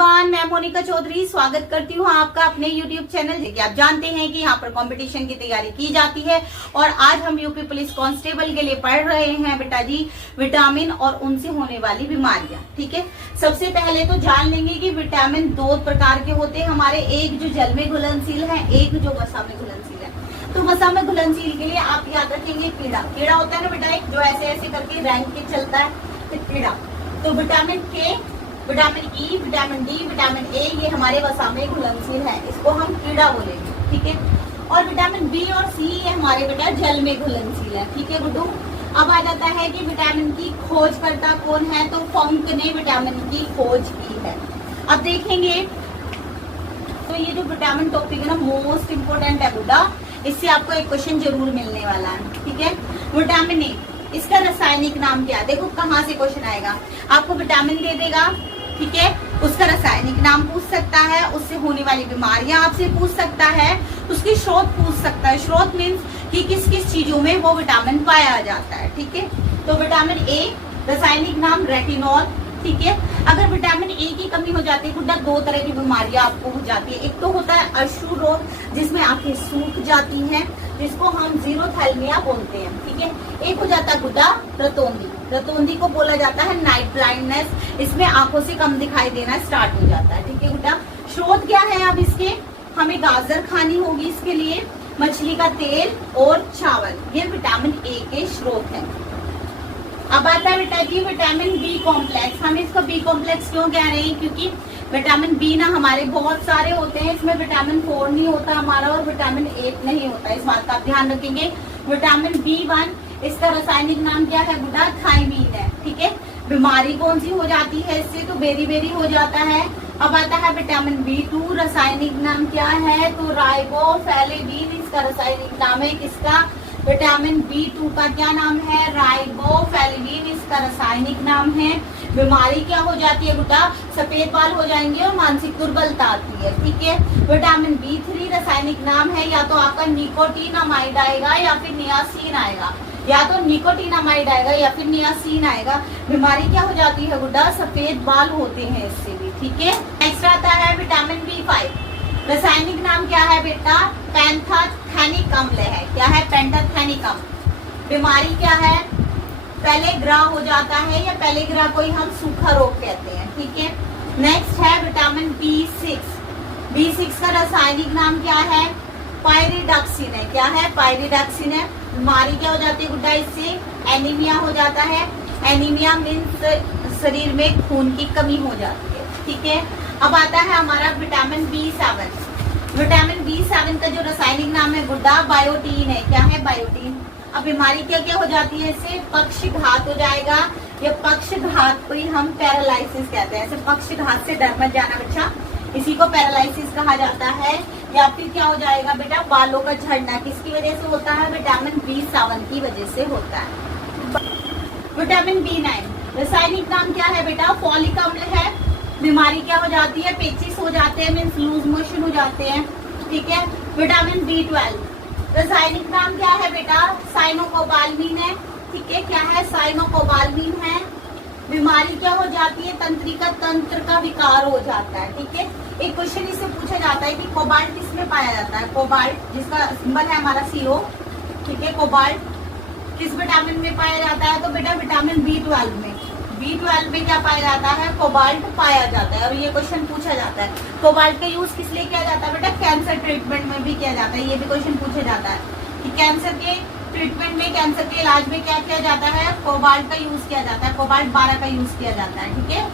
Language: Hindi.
एवरीवन, मैं मोनिका चौधरी स्वागत करती हूँ आपका अपने यूट्यूब चैनल। कि आप जानते हैं कि यहाँ पर कंपटीशन की तैयारी की जाती है और आज हम यूपी पुलिस कांस्टेबल के लिए पढ़ रहे हैं बेटा जी विटामिन और उनसे होने वाली बीमारियां। ठीक है, सबसे पहले तो जान लेंगे कि विटामिन दो प्रकार के होते हैं हमारे, एक जो जल में घुलनशील है, एक जो वसा में घुलनशील है। तो वसा में घुलनशील के लिए आप याद रखेंगे कीड़ा। कीड़ा होता है ना बेटा, एक जो ऐसे ऐसे करके रैंक के चलता है, तो कीड़ा। तो विटामिन के, vitamin E, vitamin D, vitamin A, ये हमारे वसा में घुलनशील है, इसको हम कीड़ा बोलेंगे। ठीक है, और विटामिन बी और सी ये हमारे बेटा जल में घुलनशील है। ठीक है गुड्डू, अब आ जाता है कि विटामिन की खोजकर्ता कौन है, तो फंक ने विटामिन की खोज की है। अब देखेंगे तो ये जो विटामिन टॉपिक है ना, मोस्ट इम्पोर्टेंट है गुड्डा, इससे आपको एक क्वेश्चन जरूर मिलने वाला है। ठीक है, विटामिन ए, इसका रासायनिक नाम क्या है? देखो कहाँ से क्वेश्चन आएगा, आपको विटामिन दे देगा, ठीक है, उसका रासायनिक नाम पूछ सकता है, उससे होने वाली बीमारियां आपसे पूछ सकता है, उसकी स्रोत पूछ सकता है। स्रोत मीन्स कि किस किस चीजों में वो विटामिन पाया जाता है। ठीक है, तो विटामिन ए, रासायनिक नाम रेटिनॉल। ठीक है, अगर विटामिन ए की कमी हो जाती है गुड्डा, दो तरह की बीमारियां आपको हो जाती है। एक तो होता है अश्रु रोग, जिसमें आंखें सूख जाती हैं, जिसको हम जीरोथैल्मिया बोलते हैं। ठीक है, एक हो जाता है गुड्डा रतौंधी, रतौंधी को बोला जाता है नाइट ब्लाइंडनेस, इसमें आंखों से कम दिखाई देना स्टार्ट हो जाता है। ठीक है गुड्डा, स्रोत क्या है अब इसके, हमें गाजर खानी होगी इसके लिए, मछली का तेल और चावल, ये विटामिन ए के स्रोत है। अब आता है बेटा जी विटामिन बी कॉम्प्लेक्स। हम इसको बी कॉम्प्लेक्स क्यों कह रहे हैं, क्योंकि विटामिन बी ना हमारे बहुत सारे होते हैं, इसमें विटामिन 4 नहीं होता हमारा और विटामिन 8 नहीं होता, इस बात का आप ध्यान रखेंगे। विटामिन B1, इसका रासायनिक नाम क्या है बेटा, थायमीन है। ठीक है, बीमारी कौन सी हो जाती है इससे, तो बेरी बेरी हो जाता है। अब आता है विटामिन B2, रासायनिक नाम क्या है, तो राइबोफ्लाविन, इसका रासायनिक नाम है किसका, विटामिन B2 का क्या नाम है, राइबोफ्लाविन, इसका रासायनिक नाम है। बीमारी क्या हो जाती है बेटा, सफेद बाल हो जाएंगे और मानसिक दुर्बलता आती है। ठीक है, विटामिन B3, रासायनिक नाम है या तो आपका निकोटिनामाइड आएगा या फिर नियासिन आएगा, या तो निकोटिनामाइड आएगा या फिर नियासिन आएगा। बीमारी क्या हो जाती है गुड्डा, सफेद बाल होते हैं इससे भी। ठीक है, नेक्स्ट आता है विटामिन B5, रासायनिक नाम क्या है बेटा, पेंटाथेनिक अम्ल है। क्या है, पेंटाथेनिक अम्ल। बीमारी क्या है, पहले ग्रह हो जाता है, या पहले ग्रह को ही हम सूखा रोग कहते हैं। ठीक है, नेक्स्ट है विटामिन B6, B6 का रासायनिक नाम क्या है, पायरिडॉक्सिन है। क्या है, पायरिडॉक्सिन है। बीमारी क्या हो जाती है गुड्डा, इससे एनीमिया हो जाता है। एनीमिया मीन्स शरीर में खून की कमी हो जाती है। ठीक है, अब आता है हमारा विटामिन B7, विटामिन B7 का जो रासायनिक नाम है गुड्डा बायोटीन है। क्या है, बायोटीन। अब बीमारी क्या क्या हो जाती है इससे, पक्षघात हो जाएगा, या पक्षघात को ही हम पैरालाइसिस कहते हैं। ऐसे पक्षघात से डर मत जाना बच्चा, इसी को पैरालाइसिस कहा जाता है। या फिर क्या हो जाएगा बेटा, बालों का झड़ना किसकी वजह से होता है, विटामिन B7 की वजह से होता है। विटामिन B9, रासायनिक नाम क्या है बेटा, फॉलिक अम्ल है। बीमारी क्या हो जाती है, पेचिस हो जाते हैं, मीन्स लूज मोशन हो जाते हैं। ठीक है, विटामिन B12, रासायनिक नाम क्या है बेटा, साइनोकोबाल्मिन है। ठीक है, क्या है, साइनोकोबाल्मिन है। बीमारी क्या हो जाती है, तंत्रिका तंत्र का विकार हो जाता है। ठीक है, एक क्वेश्चन इससे पूछा जाता है कि कोबाल्ट किसमें पाया जाता है, कोबाल्ट जिसका सिंबल है हमारा CO। ठीक है, कोबाल्ट किस विटामिन में पाया जाता है, तो बेटा विटामिन B12 में। B12 में क्या पाया जाता है, कोबाल्ट पाया जाता है, और ये क्वेश्चन पूछा जाता है। कोबाल्ट का यूज किस लिए किया जाता है बेटा, कैंसर ट्रीटमेंट में भी किया जाता है। ये भी क्वेश्चन पूछा जाता है कि कैंसर के ट्रीटमेंट में, कैंसर के इलाज में क्या किया जाता है, कोबाल्ट का यूज किया जाता है, कोबाल्ट 12 का यूज किया जाता है। ठीक है,